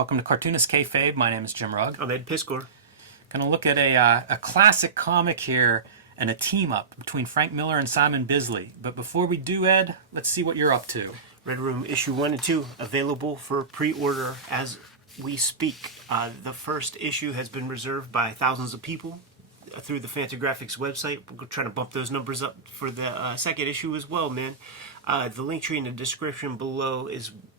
Welcome to Cartoonist Kayfabe. My name is Jim Rugg. I'm Ed Piscor. Going to look at a classic comic here and a team up between Frank Miller and Simon Bisley. But before we do, Ed, let's see what you're up to. Red Room issue 1 and 2 available for pre-order as we speak. The first issue has been reserved by thousands of people through the Fantagraphics website. We're trying to bump those numbers up for the second issue as well, man. The link tree in the description below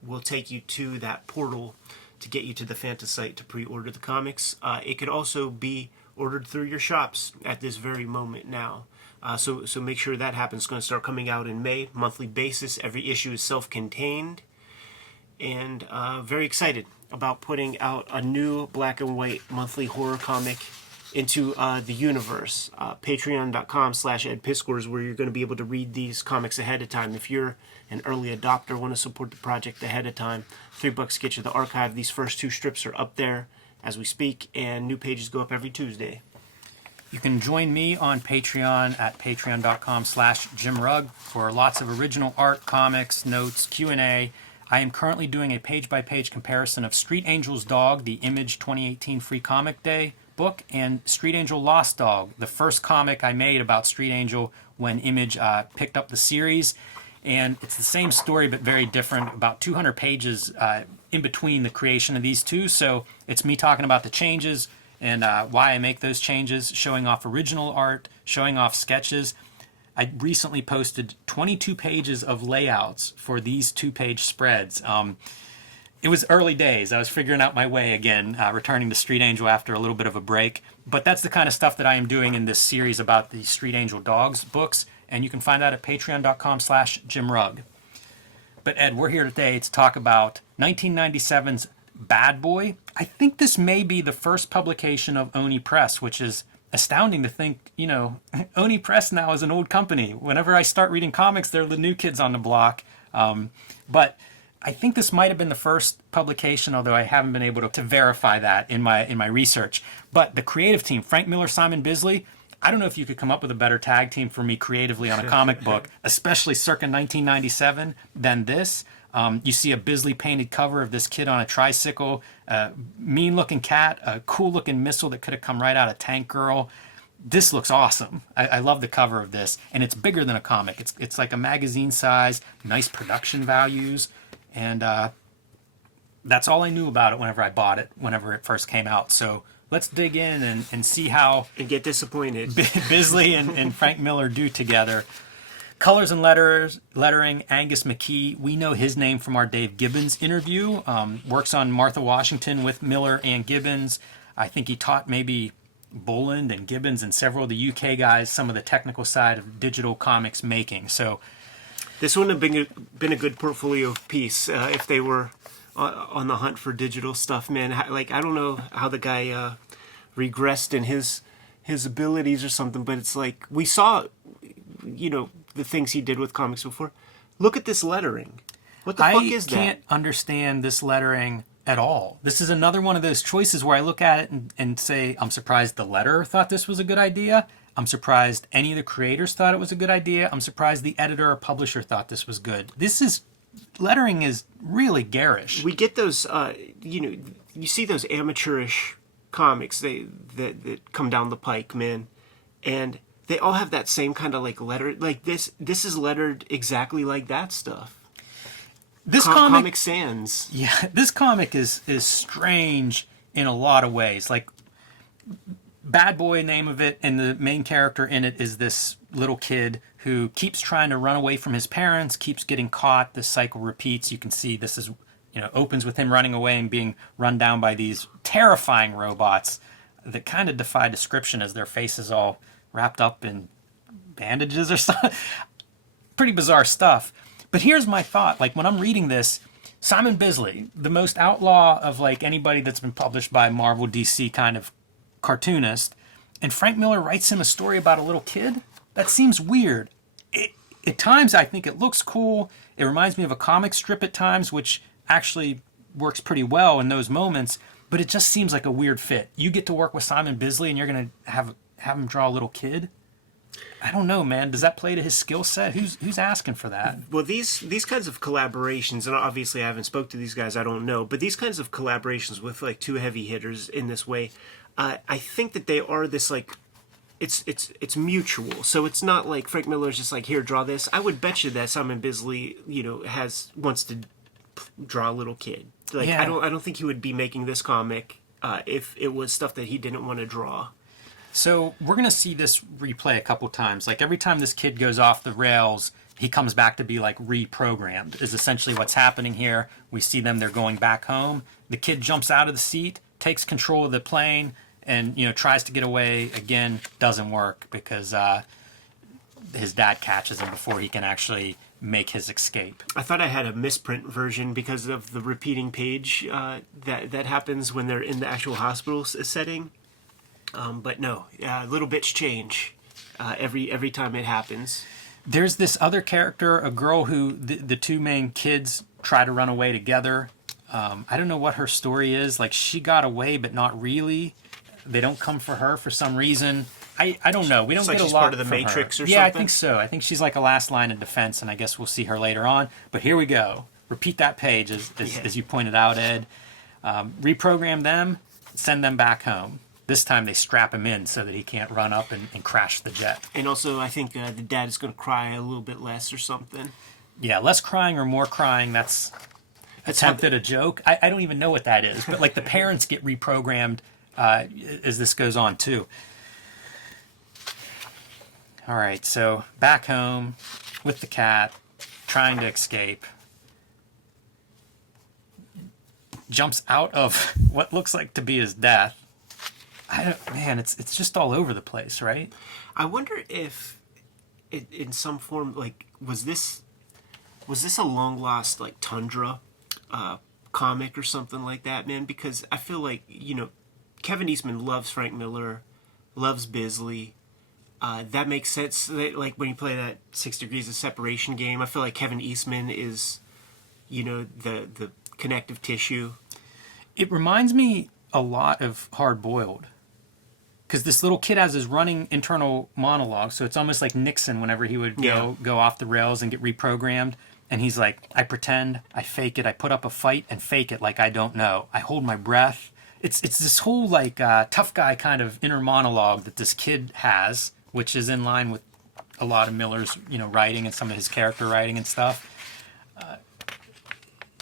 will take you to that portal to get you to the Fanta site to pre-order the comics. It could also be ordered through your shops at this very moment now. So make sure that happens. It's going to start coming out in May, monthly basis. Every issue is self-contained. And very excited about putting out a new black and white monthly horror comic into the universe. Patreon.com/EdPiscor is where you're going to be able to read these comics ahead of time. If you're an early adopter, want to support the project ahead of time, $3 get you the archive. These first 2 strips are up there as we speak, and new pages go up every Tuesday. You can join me on Patreon at patreon.com/JimRugg for lots of original art, comics, notes, Q&A. I am currently doing a page-by-page comparison of Street Angel's Dog, the Image 2018 Free Comic Day book, and Street Angel Lost Dog, the first comic I made about Street Angel when Image picked up the series. And it's the same story but very different, about 200 pages in between the creation of these two. So it's me talking about the changes and why I make those changes, showing off original art, showing off sketches. I recently posted 22 pages of layouts for these 2-page spreads. It was early days. I was figuring out my way again, returning to Street Angel after a little bit of a break. But that's the kind of stuff that I am doing in this series about the Street Angel Dogs books. And you can find that at patreon.com/JimRugg. But Ed, we're here today to talk about 1997's Bad Boy. I think this may be the first publication of Oni Press, which is astounding to think, you know, Oni Press now is an old company. Whenever I start reading comics, they're the new kids on the block. But I think this might have been the first publication, although I haven't been able to verify that in my research. But the creative team, Frank Miller, Simon Bisley, I don't know if you could come up with a better tag team for me creatively on a comic book, especially circa 1997, than this. You see a Bisley painted cover of this kid on a tricycle, a mean-looking cat, a cool-looking missile that could have come right out of Tank Girl. This looks awesome. I love the cover of this, and it's bigger than a comic. It's like a magazine size, nice production values, and that's all I knew about it whenever I bought it, whenever it first came out. So let's dig in and see how... And get disappointed. Bisley and Frank Miller do together. Colors and lettering, Angus McKee. We know his name from our Dave Gibbons interview. Works on Martha Washington with Miller and Gibbons. I think he taught maybe Boland and Gibbons and several of the UK guys some of the technical side of digital comics making. So this wouldn't have been a good portfolio piece if they were on the hunt for digital stuff, man. Like, I don't know how the guy regressed in his abilities or something, but it's like we saw, you know, the things he did with comics before. Look at this lettering. What the fuck is that? I can't understand this lettering at all. This is another one of those choices where I look at it and say, I'm surprised the letterer thought this was a good idea. I'm surprised any of the creators thought it was a good idea. I'm surprised the editor or publisher thought this was good. Lettering is really garish. We get those, you know, you see those amateurish comics that come down the pike, man, and they all have that same kind of like letter. Like this is lettered exactly like that stuff. This Comic Sans. Yeah, this comic is strange in a lot of ways. Like Bad Boy, name of it, and the main character in it is this little kid who keeps trying to run away from his parents, keeps getting caught. This cycle repeats. You can see this is, you know, opens with him running away and being run down by these terrifying robots that kind of defy description as their faces all wrapped up in bandages or something. Pretty bizarre stuff. But here's my thought. Like, when I'm reading this, Simon Bisley, the most outlaw of like anybody that's been published by Marvel, DC kind of cartoonist, and Frank Miller writes him a story about a little kid? That seems weird. At times, I think it looks cool. It reminds me of a comic strip at times, which actually works pretty well in those moments, but it just seems like a weird fit. You get to work with Simon Bisley, and you're going to have him draw a little kid? I don't know, man. Does that play to his skill set? Who's asking for that? Well, these kinds of collaborations, and obviously I haven't spoke to these guys, I don't know, but these kinds of collaborations with like two heavy hitters in this way, I think that they are this like, it's mutual. So it's not like Frank Miller's just like, here, draw this. I would bet you that Simon Bisley, wants to draw a little kid. Like Yeah. I don't think he would be making this comic if it was stuff that he didn't want to draw. So we're going to see this replay a couple times. Like every time this kid goes off the rails, he comes back to be like reprogrammed is essentially what's happening here. We see them, they're going back home. The kid jumps out of the seat, takes control of the plane, and tries to get away again. Doesn't work because his dad catches him before he can actually make his escape. I thought I had a misprint version because of the repeating page that happens when they're in the actual hospital setting. But no, little bits change every time it happens. There's this other character, a girl who the two main kids try to run away together. I don't know what her story is. Like she got away, but not really. They don't come for her for some reason. I don't know. We don't It's like get a she's lot part of the from Matrix her. or Yeah, I something? think so. I think she's like a last line of defense, and I guess we'll see her later on. But here we go. Repeat that page as you pointed out, Ed. Reprogram them, send them back home. This time they strap him in so that he can't run up and crash the jet. And also, I think the dad is going to cry a little bit less or something. Yeah, less crying or more crying, that's attempted a joke. I don't even know what that is. But like the parents get reprogrammed as this goes on too. All right, so back home with the cat, trying to escape. Jumps out of what looks like to be his death. Man, it's just all over the place, right? I wonder if, in some form, like, was this a long lost like Tundra comic or something like that, man? Because I feel like Kevin Eastman loves Frank Miller, loves Bisley. That makes sense. Like when you play that 6 Degrees of Separation game, I feel like Kevin Eastman is, the connective tissue. It reminds me a lot of Hard Boiled. Because this little kid has his running internal monologue, so it's almost like Nixon whenever he would go off the rails and get reprogrammed. And he's like, I pretend, I fake it, I put up a fight and fake it like I don't know. I hold my breath. It's this whole like tough guy kind of inner monologue that this kid has, which is in line with a lot of Miller's writing and some of his character writing and stuff.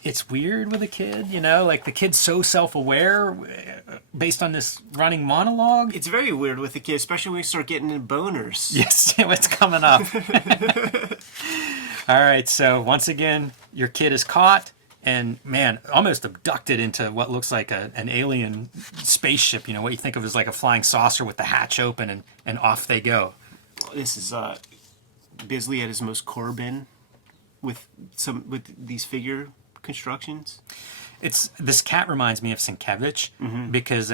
It's weird with a kid, like the kid's so self-aware based on this running monologue. It's very weird with the kid, especially when you start getting into boners. Yes, what's coming up. All right, so once again, your kid is caught and, man, almost abducted into what looks like an alien spaceship, what you think of as like a flying saucer with the hatch open and off they go. This is Bisley at his most Corbin with these figure constructions. This cat reminds me of Sienkiewicz because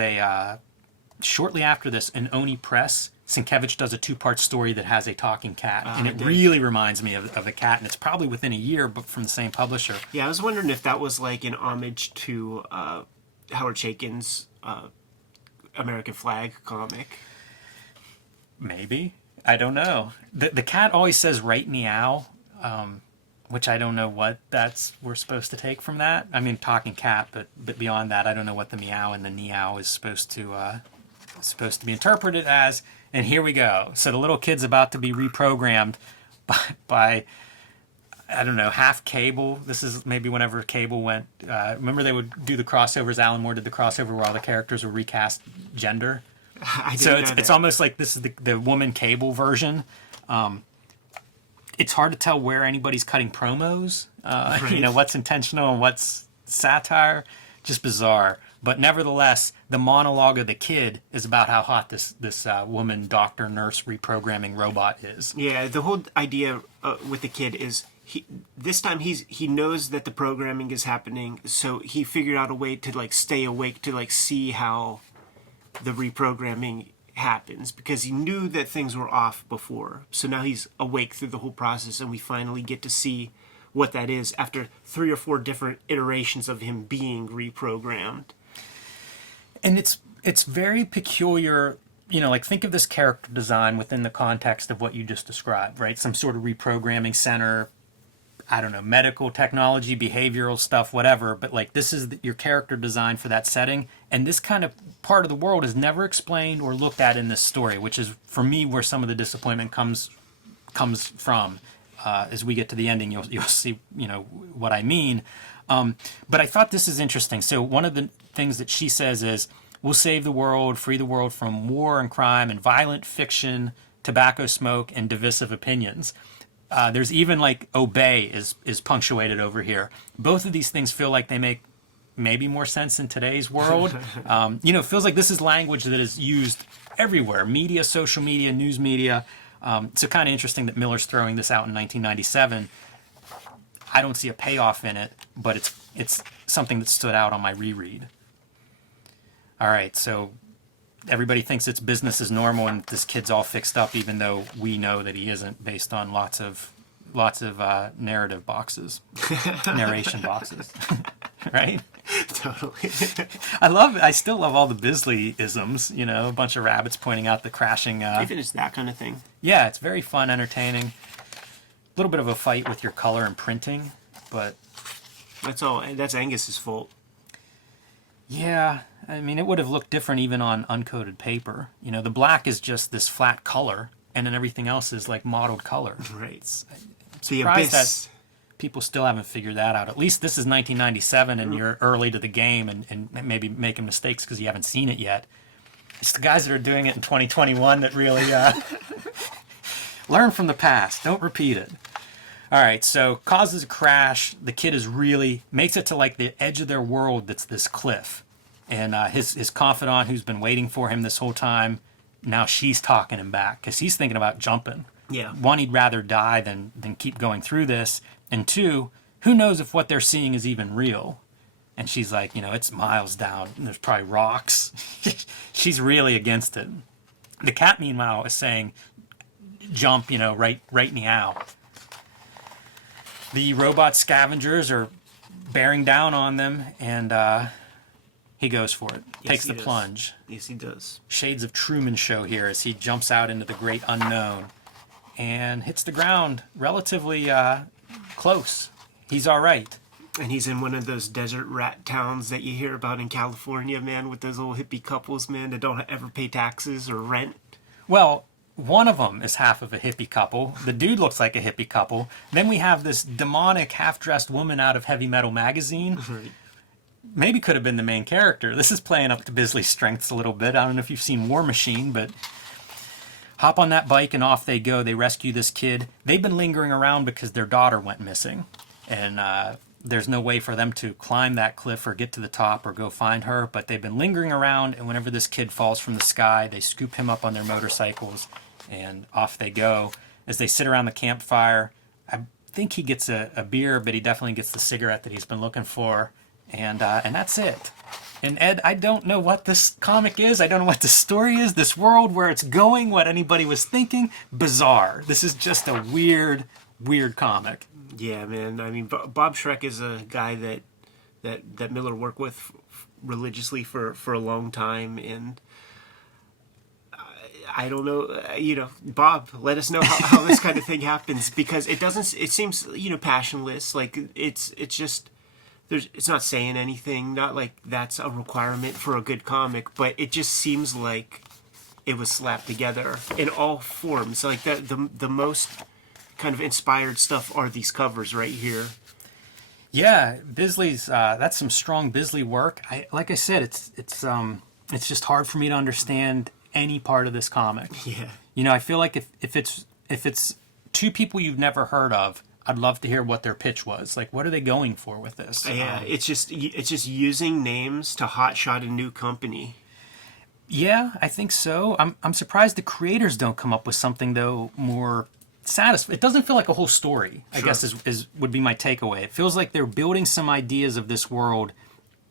shortly after this in Oni Press, Sienkiewicz does a 2-part story that has a talking cat, and it really reminds me of a cat, and it's probably within a year, but from the same publisher. Yeah, I was wondering if that was like an homage to Howard Chaykin's American Flag comic. Maybe. I don't know. The cat always says right meow, which I don't know what we're supposed to take from that. I mean, talking cat, but beyond that, I don't know what the meow and the meow is supposed to be interpreted as. And here we go. So the little kid's about to be reprogrammed by I don't know, half Cable. This is maybe whenever Cable went. Remember they would do the crossovers. Alan Moore did the crossover where all the characters were recast gender. It's almost like this is the woman Cable version. It's hard to tell where anybody's cutting promos. Right. What's intentional and what's satire. Just bizarre. But nevertheless, the monologue of the kid is about how hot this woman doctor nurse reprogramming robot is. Yeah, the whole idea with the kid is this time he knows that the programming is happening, so he figured out a way to like stay awake to like see how the reprogramming happens, because he knew that things were off before. So now he's awake through the whole process, and we finally get to see what that is after 3 or 4 different iterations of him being reprogrammed. And it's very peculiar like think of this character design within the context of what you just described, right? Some sort of reprogramming center, I don't know, medical technology, behavioral stuff, whatever. But like this is your character design for that setting. And this kind of part of the world is never explained or looked at in this story, which is for me where some of the disappointment comes from. As we get to the ending, you'll see, what I mean. But I thought this is interesting. So one of the things that she says is, we'll save the world, free the world from war and crime and violent fiction, tobacco smoke, and divisive opinions. There's even like obey is punctuated over here. Both of these things feel like they make maybe more sense in today's world. It feels like this is language that is used everywhere. Media, social media, news media. So kind of interesting that Miller's throwing this out in 1997. I don't see a payoff in it, but it's something that stood out on my reread. All right, so everybody thinks it's business as normal and this kid's all fixed up, even though we know that he isn't, based on lots of narrative boxes, narration boxes, right? Totally. I still love all the Bisley-isms, a bunch of rabbits pointing out the crashing. Even it's that kind of thing. Yeah, it's very fun, entertaining. A little bit of a fight with your color and printing, but... That's Angus's fault. Yeah, I mean, it would have looked different even on uncoated paper. The black is just this flat color, and then everything else is like mottled color. Right. I'm surprised that people still haven't figured that out. At least this is 1997, and you're early to the game, and maybe making mistakes because you haven't seen it yet. It's the guys that are doing it in 2021 that really learn from the past. Don't repeat it. All right, so causes a crash. The kid makes it to like the edge of their world that's this cliff. And his confidant, who's been waiting for him this whole time, now she's talking him back because he's thinking about jumping. Yeah. One, he'd rather die than keep going through this. And two, who knows if what they're seeing is even real. And she's like, it's miles down. And there's probably rocks. She's really against it. The cat, meanwhile, is saying, jump, right meow. The robot scavengers are bearing down on them, and he goes for it. Takes the plunge. Yes, he does. Shades of Truman Show here as he jumps out into the great unknown and hits the ground relatively close. He's all right. And he's in one of those desert rat towns that you hear about in California, man, with those little hippie couples, man, that don't ever pay taxes or rent. Well, one of them is half of a hippie couple. The dude looks like a hippie couple. Then we have this demonic half-dressed woman out of Heavy Metal magazine. Right. Maybe could have been the main character. This is playing up to Bisley's strengths a little bit. I don't know if you've seen War Machine, but hop on that bike and off they go. They rescue this kid. They've been lingering around because their daughter went missing. And there's no way for them to climb that cliff or get to the top or go find her. But they've been lingering around, and whenever this kid falls from the sky, they scoop him up on their motorcycles, and off they go. As they sit around the campfire, I think he gets a beer, but he definitely gets the cigarette that he's been looking for. And that's it. And Ed, I don't know what this comic is. I don't know what the story is. This world, where it's going, what anybody was thinking. Bizarre. This is just a weird comic. Yeah, man. I mean, Bob Schreck is a guy that Miller worked with religiously for a long time, and I don't know, Bob, let us know how this kind of thing happens, because it seems, passionless. Like it's just, it's not saying anything, not like that's a requirement for a good comic, but it just seems like it was slapped together in all forms. Like the most kind of inspired stuff are these covers right here. Yeah, Bisley's that's some strong Bisley work. Like I said, it's just hard for me to understand any part of this comic. Yeah. I feel like if it's two people you've never heard of, I'd love to hear what their pitch was. Like, what are they going for with this? Yeah, it's just using names to hotshot a new company. Yeah, I think so. I'm surprised the creators don't come up with something though more satisfying. It doesn't feel like a whole story. Sure. I guess would be my takeaway. It feels like they're building some ideas of this world,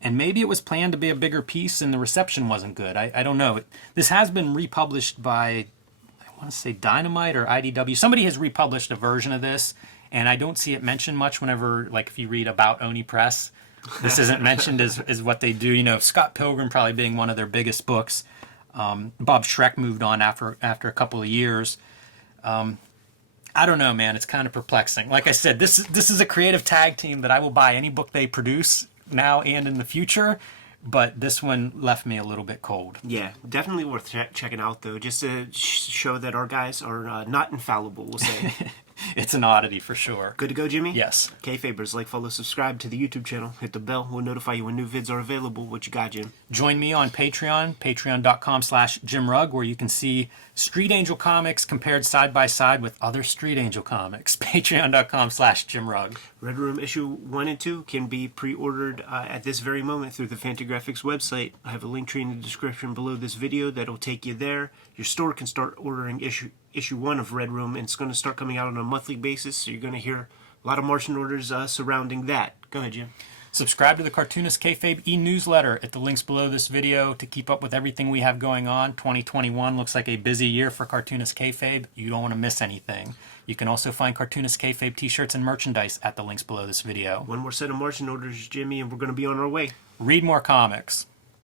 and maybe it was planned to be a bigger piece and the reception wasn't good. I don't know. This has been republished by, I want to say Dynamite or IDW. Somebody has republished a version of this, and I don't see it mentioned much whenever, like if you read about Oni Press, this isn't mentioned as what they do. Scott Pilgrim probably being one of their biggest books. Bob Schreck moved on after a couple of years. I don't know, man. It's kind of perplexing. Like I said, this is a creative tag team that I will buy any book they produce now and in the future. But this one left me a little bit cold. Yeah, definitely worth checking out, though, just to show that our guys are not infallible, we'll say. It's an oddity for sure. Good to go, Jimmy? Yes. Kayfabers, like, follow, subscribe to the YouTube channel. Hit the bell. We'll notify you when new vids are available. What you got, Jim? Join me on Patreon, patreon.com/JimRugg, where you can see Street Angel comics compared side by side with other Street Angel comics. Patreon.com/JimRugg. Red Room issue 1 and 2 can be pre-ordered at this very moment through the Fantagraphics website. I have a link tree in the description below this video that'll take you there. Your store can start ordering issue 1 of Red Room, and it's going to start coming out on a monthly basis, so you're going to hear a lot of Martian orders surrounding that. Go ahead, Jim. Subscribe to the Cartoonist Kayfabe e-newsletter at the links below this video to keep up with everything we have going on. 2021 looks like a busy year for Cartoonist Kayfabe. You don't want to miss anything. You can also find Cartoonist Kayfabe t-shirts and merchandise at the links below this video. One more set of Martian orders, Jimmy, and we're going to be on our way. Read more comics.